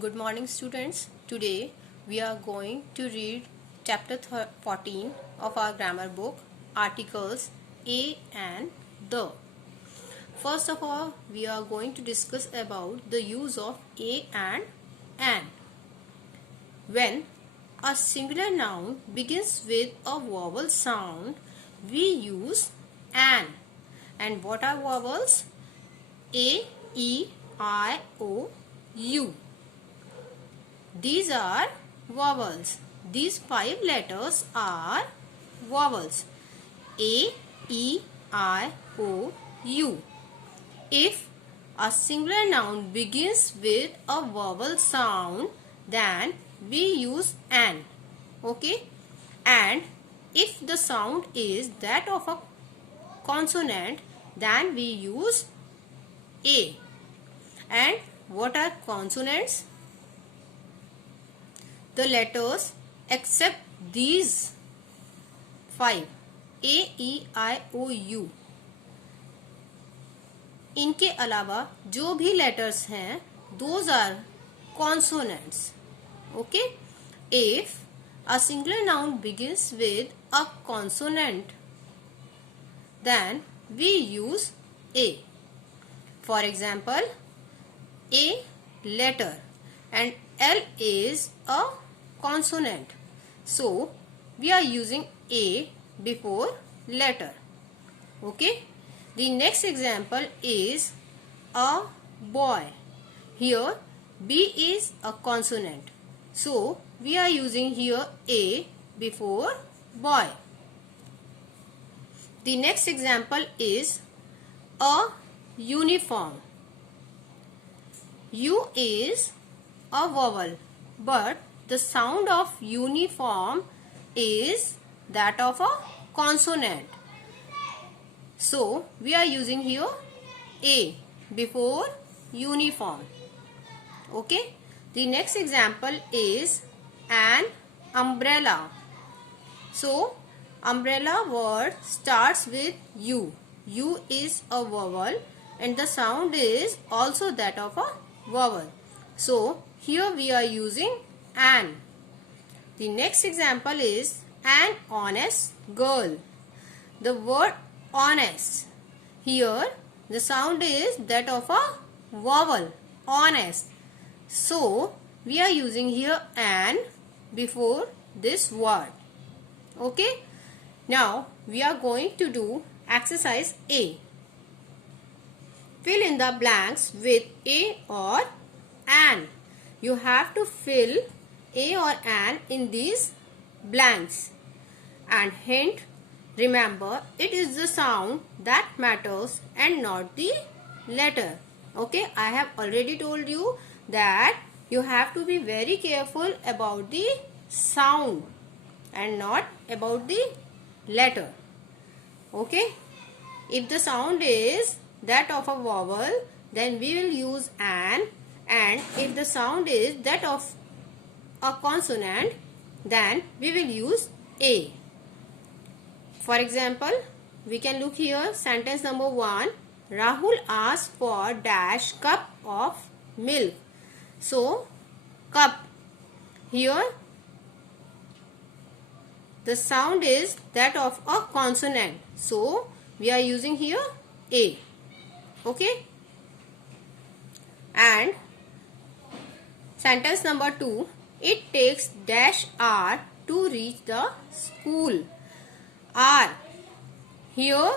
Good morning students. Today we are going to read chapter 14 of our grammar book, articles a and the. First of all, we are going to discuss about the use of a and an. When a singular noun begins with a vowel sound, we use an. And what are vowels? A, E, I, O, U. These are vowels. These 5 letters are vowels. A, E, I, O, U. If a singular noun begins with a vowel sound, then we use an. Okay? And if the sound is that of a consonant, then we use a. And what are consonants? The letters except these 5 A, E, I, O, U. इनके अलावा जो भी letters हैं those are consonants. Okay? If a singular noun begins with a consonant, then we use a. For example, a letter and L is a consonant. So, we are using a before letter. Okay? The next example is a boy. Here, B is a consonant. So, we are using here a before boy. The next example is a uniform. U is a vowel, but the sound of uniform is that of a consonant. So, we are using here a before uniform. Okay? The next example is an umbrella. So, umbrella word starts with U. U is a vowel and the sound is also that of a vowel. So, here we are using an. The next example is an honest girl. The word honest. Here the sound is that of a vowel, honest. So, we are using here an before this word. Okay? Now, we are going to do exercise A. Fill in the blanks with a or an. You have to fill a or an in these blanks. And hint, remember, it is the sound that matters and not the letter. Okay, I have already told you that you have to be very careful about the sound and not about the letter. Okay, if the sound is that of a vowel, then we will use an, and if the sound is that of a consonant, then we will use a. For example, we can look here, sentence number 1. Rahul asked for dash cup of milk. So, cup. Here, the sound is that of a consonant. So, we are using here a. Okay? And sentence number 2. It takes dash hour to reach the school. R. Here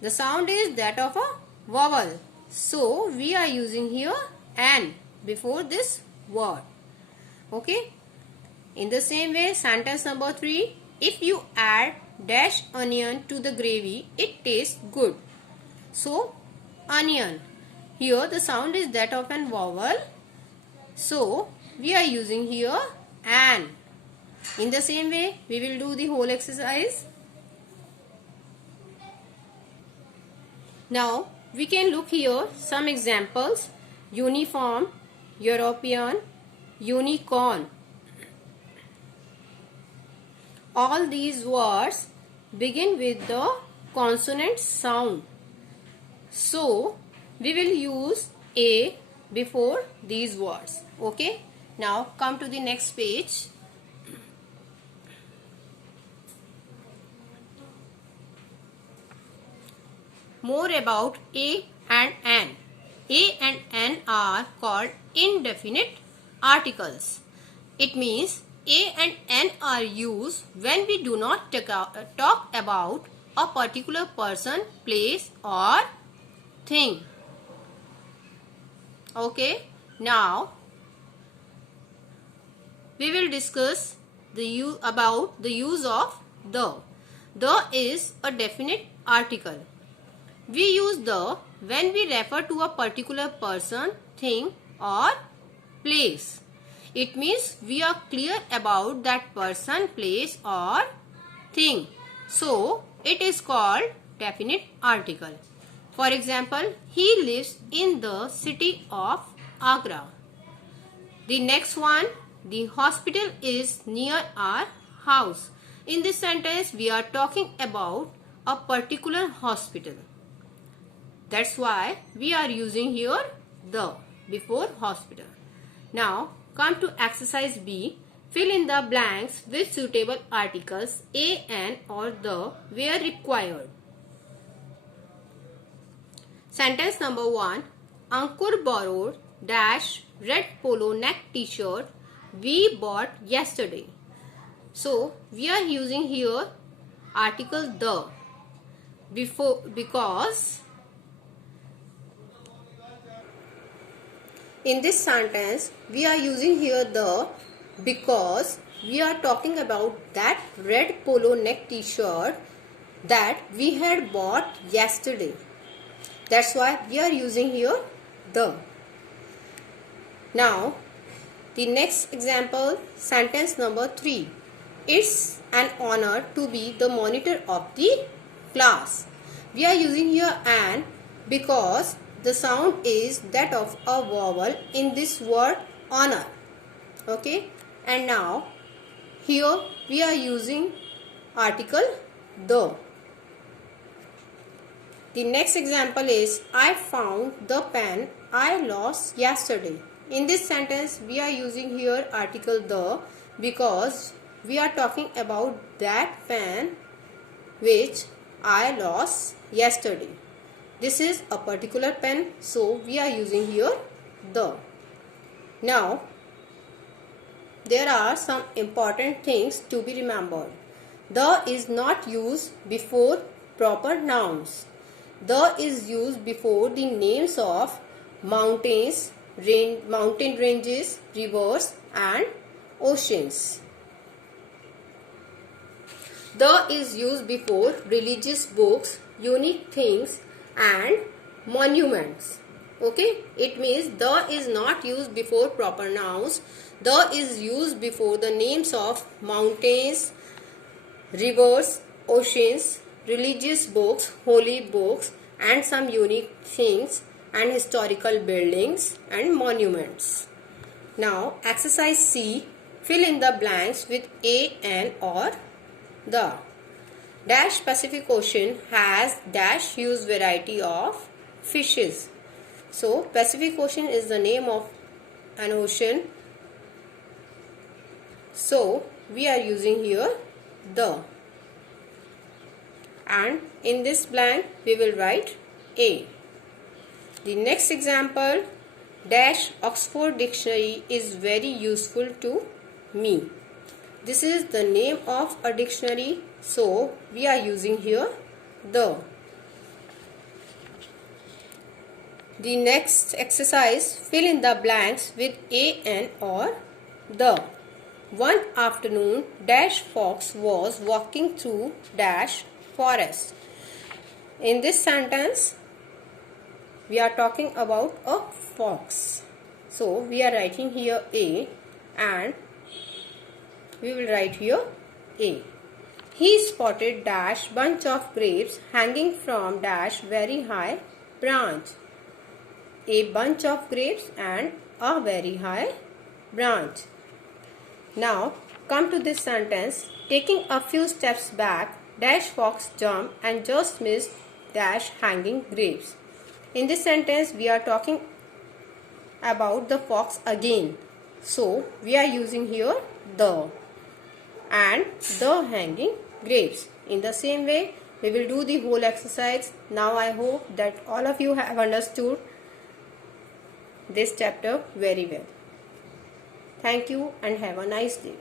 the sound is that of a vowel. So we are using here an before this word. Okay? In the same way, sentence number 3. If you add dash onion to the gravy, it tastes good. So onion. Here the sound is that of an vowel. So we are using here an. In the same way, we will do the whole exercise. Now, we can look here some examples. Uniform, European, unicorn. All these words begin with the consonant sound. So, we will use a before these words. Okay. Now come to the next page. More about A and N. A and N are called indefinite articles. It means A and N are used when we do not talk about a particular person, place or thing. Okay, now we will discuss about the use of the. The is a definite article. We use the when we refer to a particular person, thing or place. It means we are clear about that person, place or thing. So, it is called definite article. For example, he lives in the city of Agra. The next one, the hospital is near our house. In this sentence, we are talking about a particular hospital. That's why we are using here the before hospital. Now, come to exercise B. Fill in the blanks with suitable articles A, N or the where required. Sentence number 1. Ankur borrowed dash red polo neck t-shirt we bought yesterday. So, we are using here article the because in this sentence we are using here the because we are talking about that red polo neck t-shirt that we had bought yesterday. That's why we are using here the. Now, the next example, sentence number 3. It's an honor to be the monitor of the class. We are using here an because the sound is that of a vowel in this word honor. Okay. And now, here we are using article the. The next example is I found the pen I lost yesterday. In this sentence, we are using here article the because we are talking about that pen which I lost yesterday. This is a particular pen, so we are using here the. Now, there are some important things to be remembered. The is not used before proper nouns. The is used before the names of mountains, mountain ranges, rivers and oceans. The is used before religious books, unique things and monuments. Okay, it means the is not used before proper nouns. The is used before the names of mountains, rivers, oceans, religious books, holy books and some unique things and historical buildings and monuments. Now, exercise C. Fill in the blanks with A, N or the. Dash Pacific Ocean has dash huge variety of fishes. So, Pacific Ocean is the name of an ocean. So, we are using here the. And in this blank, we will write A. The next example, dash Oxford Dictionary is very useful to me. This is the name of a dictionary, so we are using here the. The next exercise, fill in the blanks with A, N or the. One afternoon, dash fox was walking through dash forest. In this sentence, we are talking about a fox. So, we are writing here A and we will write here A. He spotted dash bunch of grapes hanging from dash very high branch. A bunch of grapes and a very high branch. Now, come to this sentence. Taking a few steps back, dash fox jumped and just missed dash hanging grapes. In this sentence, we are talking about the fox again. So we are using here the and the hanging grapes. In the same way, we will do the whole exercise. Now I hope that all of you have understood this chapter very well. Thank you and have a nice day.